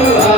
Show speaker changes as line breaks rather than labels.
아.